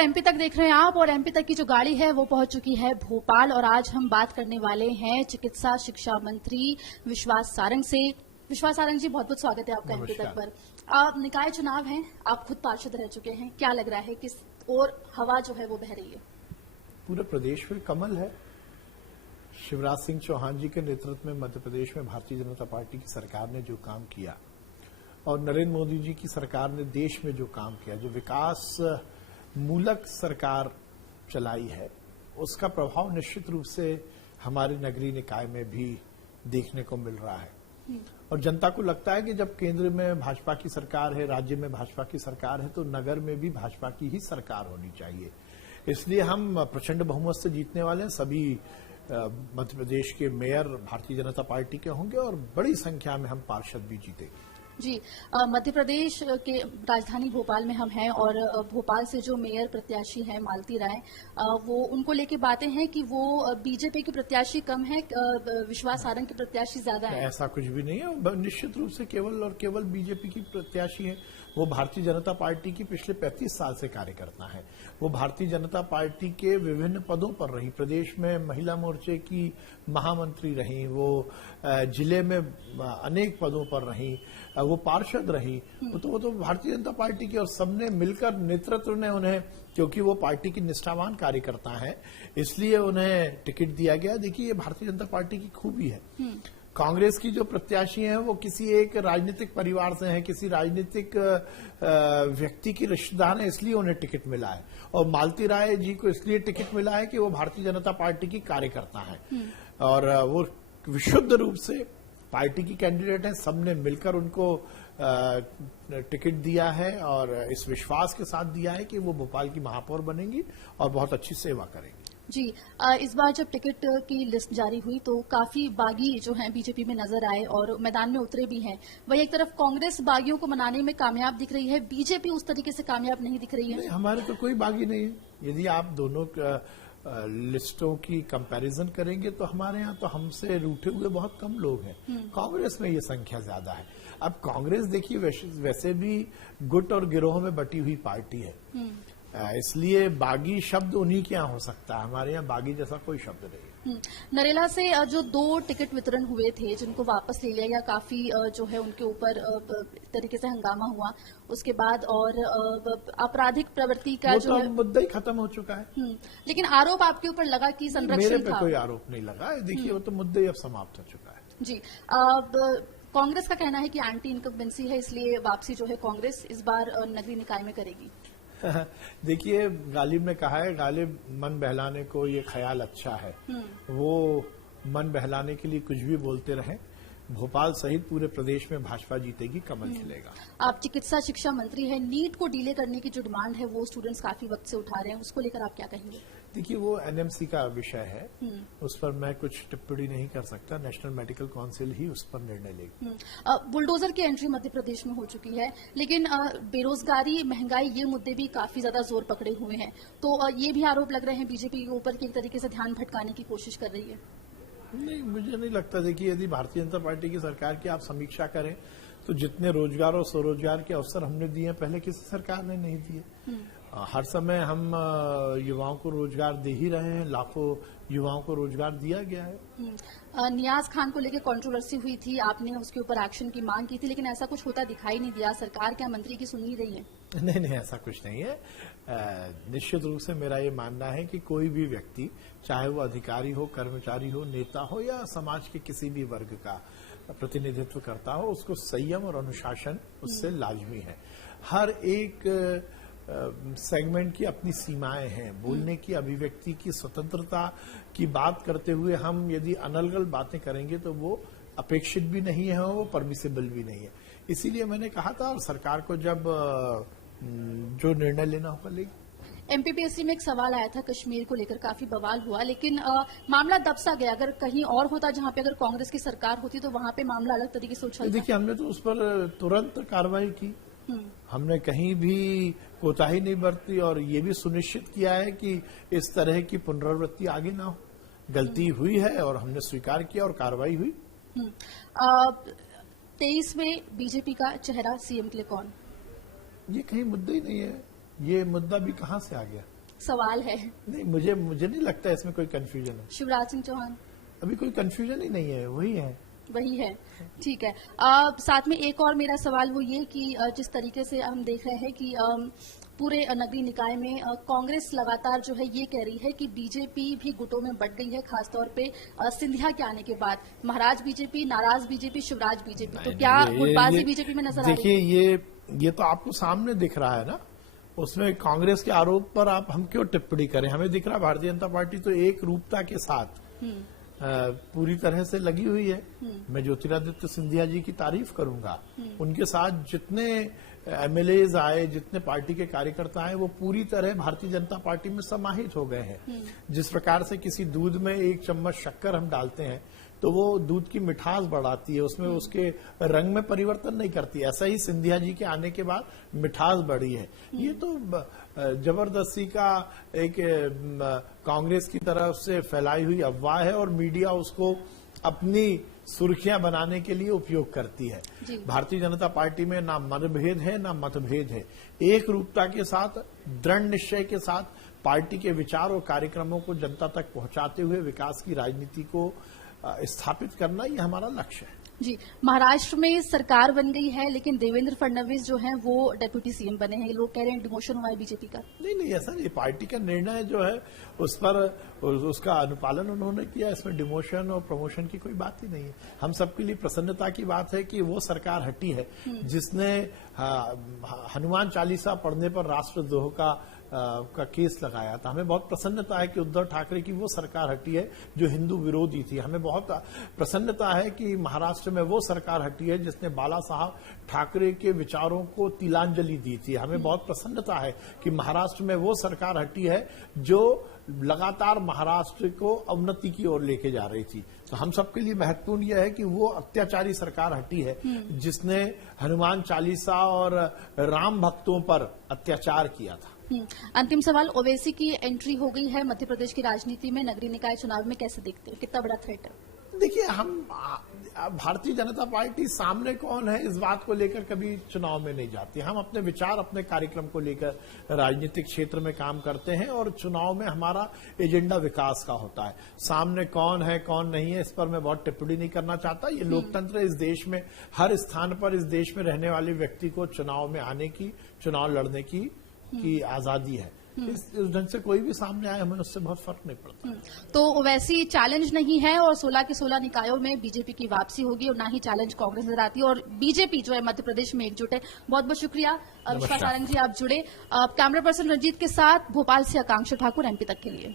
नमस्कार, एमपी तक देख रहे हैं आप और एमपी तक की जो गाड़ी है वो पहुंच चुकी है भोपाल और आज हम बात करने वाले हैं चिकित्सा शिक्षा मंत्री विश्वास सारंग से। विश्वास सारंग जी, बहुत बहुत स्वागत है आपका एमपी तक पर। आप निकाय चुनाव हैं, आप खुद पार्षद रह चुके हैं, क्या लग रहा है किस और हवा जो है वो बह रही है? पूरे प्रदेश में कमल है। शिवराज सिंह चौहान जी के नेतृत्व में मध्य प्रदेश में भारतीय जनता पार्टी की सरकार ने जो काम किया और नरेंद्र मोदी जी की सरकार ने देश में जो काम किया, जो विकास मूलक सरकार चलाई है, उसका प्रभाव निश्चित रूप से हमारे नगरीय निकाय में भी देखने को मिल रहा है। और जनता को लगता है कि जब केंद्र में भाजपा की सरकार है, राज्य में भाजपा की सरकार है, तो नगर में भी भाजपा की ही सरकार होनी चाहिए। इसलिए हम प्रचंड बहुमत से जीतने वाले हैं। सभी मध्य प्रदेश के मेयर भारतीय जनता पार्टी के होंगे और बड़ी संख्या में हम पार्षद भी जीतेंगे। जी, मध्य प्रदेश के राजधानी भोपाल में हम हैं और भोपाल से जो मेयर प्रत्याशी हैं मालती राय, वो उनको लेके बातें हैं कि वो बीजेपी के प्रत्याशी कम है, विश्वास सारंग के प्रत्याशी ज्यादा है। ऐसा कुछ भी नहीं है। निश्चित रूप से केवल और केवल बीजेपी की प्रत्याशी है। वो भारतीय जनता पार्टी की पिछले 35 साल से कार्यकर्ता है। वो भारतीय जनता पार्टी के विभिन्न पदों पर रही, प्रदेश में महिला मोर्चे की महामंत्री रही, वो जिले में अनेक पदों पर रही, वो पार्षद रही। वो तो भारतीय जनता पार्टी की, और सबने मिलकर नेतृत्व ने उन्हें, क्योंकि वो पार्टी की निष्ठावान कार्यकर्ता है, इसलिए उन्हें टिकट दिया गया। देखिए, ये भारतीय जनता पार्टी की खूबी है। कांग्रेस की जो प्रत्याशी हैं वो किसी एक राजनीतिक परिवार से हैं, किसी राजनीतिक व्यक्ति की रिश्तेदार है, इसलिए उन्हें टिकट मिला है। और मालती राय जी को इसलिए टिकट मिला है कि वो भारतीय जनता पार्टी की कार्यकर्ता है और वो विशुद्ध रूप से पार्टी की कैंडिडेट हैं। सबने मिलकर उनको टिकट दिया है और इस विश्वास के साथ दिया है कि वो भोपाल की महापौर बनेंगी और बहुत अच्छी सेवा करेंगी। जी, इस बार जब टिकट की लिस्ट जारी हुई तो काफी बागी जो हैं बीजेपी में नजर आए और मैदान में उतरे भी हैं। वही एक तरफ कांग्रेस बागियों को मनाने में कामयाब दिख रही है, बीजेपी उस तरीके से कामयाब नहीं दिख रही है। हमारे तो कोई बागी नहीं है। यदि आप दोनों लिस्टों की कंपैरिजन करेंगे तो हमारे यहाँ तो हमसे रूठे हुए बहुत कम लोग हैं। कांग्रेस में ये संख्या ज्यादा है। अब कांग्रेस देखिए वैसे भी गुट और गिरोह में बटी हुई पार्टी है, इसलिए बागी शब्द उन्हीं के यहाँ हो सकता है, हमारे यहाँ बागी जैसा कोई शब्द नहीं है। नरेला से जो 2 टिकट वितरण हुए थे जिनको वापस ले लिया गया, काफी जो है उनके ऊपर तरीके से हंगामा हुआ उसके बाद, और आपराधिक प्रवृत्ति का जो है मुद्दा ही खत्म हो चुका है। लेकिन आरोप आपके ऊपर लगा कि संरक्षण मेरे पे कोई आरोप नहीं लगा। देखिए, वो तो मुद्दा ही अब समाप्त हो चुका है। जी, कांग्रेस का कहना है कि एंटी इनकम्बेंसी है, इसलिए वापसी जो है कांग्रेस इस बार नगरीय निकाय में करेगी। देखिए, गालिब ने कहा है, गालिब मन बहलाने को ये ख्याल अच्छा है। वो मन बहलाने के लिए कुछ भी बोलते रहे। भोपाल सहित पूरे प्रदेश में भाजपा जीतेगी, कमल खिलेगा। आप चिकित्सा शिक्षा मंत्री हैं, नीट को डिले करने की जो डिमांड है वो स्टूडेंट्स काफी वक्त से उठा रहे हैं, उसको लेकर आप क्या कहेंगे? देखिए, वो एनएमसी का विषय है, उस पर मैं कुछ टिप्पणी नहीं कर सकता। नेशनल मेडिकल काउंसिल ही उस पर निर्णय लेगी। बुलडोजर की एंट्री मध्य प्रदेश में हो चुकी है, लेकिन बेरोजगारी, महंगाई, ये मुद्दे भी काफी ज्यादा जोर पकड़े हुए हैं। तो ये भी आरोप लग रहे हैं बीजेपी के ऊपर कि एक तरीके से ध्यान भटकाने की कोशिश कर रही है। नहीं, मुझे नहीं लगता। देखिए, यदि भारतीय जनता पार्टी की सरकार की आप समीक्षा करें तो जितने रोजगार और स्वरोजगार के अवसर हमने दिए पहले किसी सरकार ने नहीं दिए। हर समय हम युवाओं को रोजगार दे ही रहे हैं, लाखों युवाओं को रोजगार दिया गया है। नियाज खान को लेकर कंट्रोवर्सी हुई थी, आपने उसके ऊपर एक्शन की मांग की थी, लेकिन ऐसा कुछ होता दिखाई नहीं दिया। सरकार क्या मंत्री की सुन ही रही है? नहीं, ऐसा कुछ नहीं है। निश्चित रूप से मेरा ये मानना है कि कोई भी व्यक्ति, चाहे वो अधिकारी हो, कर्मचारी हो, नेता हो या समाज के किसी भी वर्ग का प्रतिनिधित्व करता हो, उसको संयम और अनुशासन उससे लाजमी है। हर एक सेगमेंट की अपनी सीमाएं हैं। बोलने की, अभिव्यक्ति की स्वतंत्रता की बात करते हुए हम यदि अनलगल बातें करेंगे तो वो अपेक्षित भी नहीं है, वो परमिसेबल भी नहीं है। इसीलिए मैंने कहा था, और सरकार को जब जो निर्णय लेना होगा लेगी। एमपीपीएससी में एक सवाल आया था कश्मीर को लेकर, काफी बवाल हुआ, लेकिन मामला दबसा गया। अगर कहीं और होता, जहां पे अगर कांग्रेस की सरकार होती, तो वहां पे मामला अलग तरीके से उछलता। देखिए, हमने तो उस पर तुरंत कार्रवाई की। हमने कहीं भी कोताही नहीं बरती और ये भी सुनिश्चित किया है कि इस तरह की पुनरावृत्ति आगे ना हो। गलती हुई है और हमने स्वीकार किया और कार्रवाई हुई। 23 में बीजेपी का चेहरा सीएम के लिए कौन? ये कहीं मुद्दा ही नहीं है। ये मुद्दा भी कहाँ से आ गया? सवाल है। नहीं, मुझे नहीं लगता इसमें कोई कंफ्यूजन है। शिवराज सिंह चौहान? अभी कोई कंफ्यूजन ही नहीं है, वही है। ठीक है। साथ में एक और मेरा सवाल वो ये कि जिस तरीके से हम देख रहे हैं कि पूरे नगरीय निकाय में कांग्रेस लगातार जो है ये कह रही है कि बीजेपी भी गुटों में बट गई है, खासतौर पे सिंधिया के आने के बाद। महाराज बीजेपी, नाराज बीजेपी, शिवराज बीजेपी, तो क्या गुटबाजी बीजेपी में नजर आ रही है? देखिए, ये तो आपको सामने दिख रहा है ना। उसमें कांग्रेस के आरोप पर हम क्यों टिप्पणी करें? हमें दिख रहा है भारतीय जनता पार्टी तो एक रूपता के साथ पूरी तरह से लगी हुई है। मैं ज्योतिरादित्य सिंधिया जी की तारीफ करूंगा। उनके साथ जितने एमएलएज आए, जितने पार्टी के कार्यकर्ता आए, वो पूरी तरह भारतीय जनता पार्टी में समाहित हो गए हैं। जिस प्रकार से किसी दूध में एक चम्मच शक्कर हम डालते हैं तो वो दूध की मिठास बढ़ाती है, उसमें उसके रंग में परिवर्तन नहीं करती। ऐसा ही सिंधिया जी के आने के बाद मिठास बढ़ी है। ये तो जबरदस्ती का एक कांग्रेस की तरफ से फैलाई हुई अफवाह है और मीडिया उसको अपनी सुर्खियां बनाने के लिए उपयोग करती है। भारतीय जनता पार्टी में ना मतभेद है ना मतभेद है। एक रूपता के साथ, दृढ़ निश्चय के साथ पार्टी के विचार और कार्यक्रमों को जनता तक पहुंचाते हुए विकास की राजनीति को स्थापित करना, ये हमारा लक्ष्य है। जी, महाराष्ट्र में सरकार बन गई है लेकिन देवेंद्र फडणवीस जो हैं वो डेप्यूटी सीएम बने हैं। लोग कह रहे हैं डिमोशन हुआ है बीजेपी का। नहीं, ऐसा नहीं। पार्टी का निर्णय जो है उस पर उसका अनुपालन उन्होंने किया। इसमें डिमोशन और प्रमोशन की कोई बात ही नहीं है। हम सबके लिए प्रसन्नता की बात है कि वो सरकार हटी है जिसने हनुमान चालीसा पढ़ने पर राष्ट्रद्रोह का केस लगाया था। हमें बहुत प्रसन्नता है कि उद्धव ठाकरे की वो सरकार हटी है जो हिंदू विरोधी थी। हमें बहुत प्रसन्नता है कि महाराष्ट्र में वो सरकार हटी है जिसने बाला साहब ठाकरे के विचारों को तिलांजलि दी थी। हमें बहुत प्रसन्नता है कि महाराष्ट्र में वो सरकार हटी है जो लगातार महाराष्ट्र को अवनति की ओर लेके जा रही थी। तो हम सबके लिए महत्वपूर्ण यह है कि वो अत्याचारी सरकार हटी है जिसने हनुमान चालीसा और राम भक्तों पर अत्याचार किया था। अंतिम सवाल, ओवैसी की एंट्री हो गई है मध्य प्रदेश की राजनीति में, नगरीय निकाय चुनाव में कैसे देखते हैं? कितना बड़ा थ्रेट है? देखिए, हम भारतीय जनता पार्टी सामने कौन है इस बात को लेकर कभी चुनाव में नहीं जाती। हम अपने विचार, अपने कार्यक्रम को लेकर राजनीतिक क्षेत्र में काम करते हैं और चुनाव में हमारा एजेंडा विकास का होता है। सामने कौन है कौन नहीं है इस पर मैं बहुत टिप्पणी नहीं करना चाहता। ये लोकतंत्र है इस देश में। हर स्थान पर इस देश में रहने वाले व्यक्ति को चुनाव में आने की, चुनाव लड़ने की आजादी है। इस ढंग से कोई भी सामने आए हमें उससे बहुत फर्क नहीं पड़ता। तो वैसी चैलेंज नहीं है और 16 के 16 निकायों में बीजेपी की वापसी होगी और ना ही चैलेंज कांग्रेस नजर आती है और बीजेपी जो है मध्य प्रदेश में एकजुट है। बहुत बहुत शुक्रिया विश्वास सारंग जी, आप जुड़े। कैमरा पर्सन रंजीत के साथ भोपाल से आकांक्षा ठाकुर, एमपी तक के लिए।